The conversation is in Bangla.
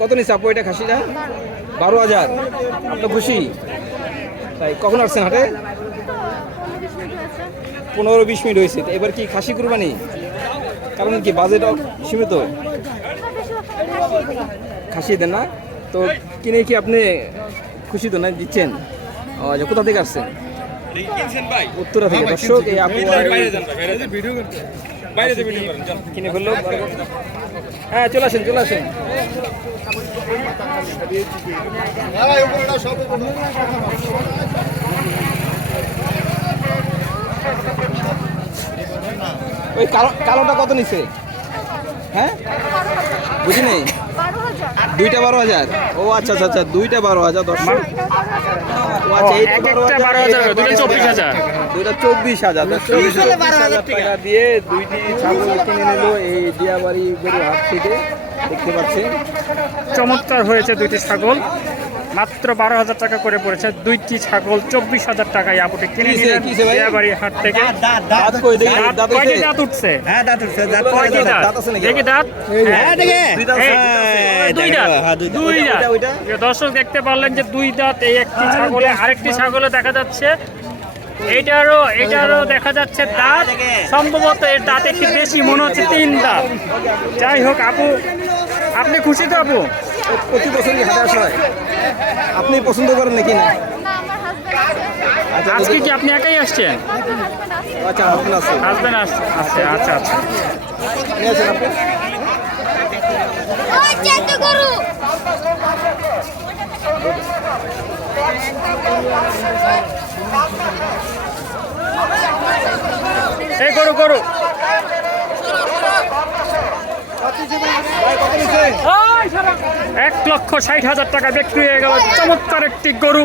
কত নিচ্ছে আপু এটা খাসিটা? বারো হাজার। আপনার খুশি? তাই কখন আসছেন হাটে? পনেরো বিশ মিনিট হয়েছে। তো এবার কি খাসি কুরবানি? কারণ কি বাজেট সীমিত? খাসি দেন না? তো কিনে কি আপনি খুশি তো না দিচ্ছেন? আচ্ছা কোথা থেকে আসছেন? উত্তরা থেকে। দর্শক এই আপু কিনে হ্যাঁ চলে আসেন চলে আসেন। ওই কালো কালোটা কত নিছে? হ্যাঁ? বুঝি নেই? দুইটা বারো হাজার? ও আচ্ছা আচ্ছা আচ্ছা দুইটা বারো হাজার দশ ও আচ্ছা এইটা বারো হাজার, দুইটা চব্বিশ হাজার। দুইটা চব্বিশ হাজার চব্বিশ হাজার টাকা। দিয়ে দুইটি ছাগল কিনে নিল এই দিয়াবাড়ি গরু হাট থেকে। দেখতে পাচ্ছেন। চমৎকার হয়েছে দুইটি ছাগল। মাত্র বারো হাজার টাকা করে পড়েছে। দুইটি ছাগল চব্বিশ হাজার টাকায় আপুটি কিনে কিসে, নিলেন কিসে ভাই? বিয়াবাড়ি হাট থেকে। দাঁত উঠছে? হ্যাঁ দাঁত? দেখি দুই দাঁত দুই দাঁত হ্যাঁ, দুই দাঁত। ওইটা? দর্শক দেখতে পারলেন যে দুই দাঁত এই একটি ছাগলে আরেকটি ছাগলে দেখা যাচ্ছে। এইটারও এটারও দেখা যাচ্ছে দাঁত। সম্ভবত এর দাঁত একটু বেশি মনে হচ্ছে তিন দাঁত। যাই হোক আপু আপনি খুশি তো আপু? প্রতি বছরই হাটে হয়। আপনি পছন্দ করেন নাকি না? আচ্ছা আজকে কি আপনি একাই আসছেন? আচ্ছা হাজবেন্ড আসছে আচ্ছা আচ্ছা। নিয়ে আসেন আপনি ওই চেষ্টা করু এই করু এক লক্ষ ষাট হাজার টাকা বিক্রি হয়ে গেল। চমৎকার একটি গরু।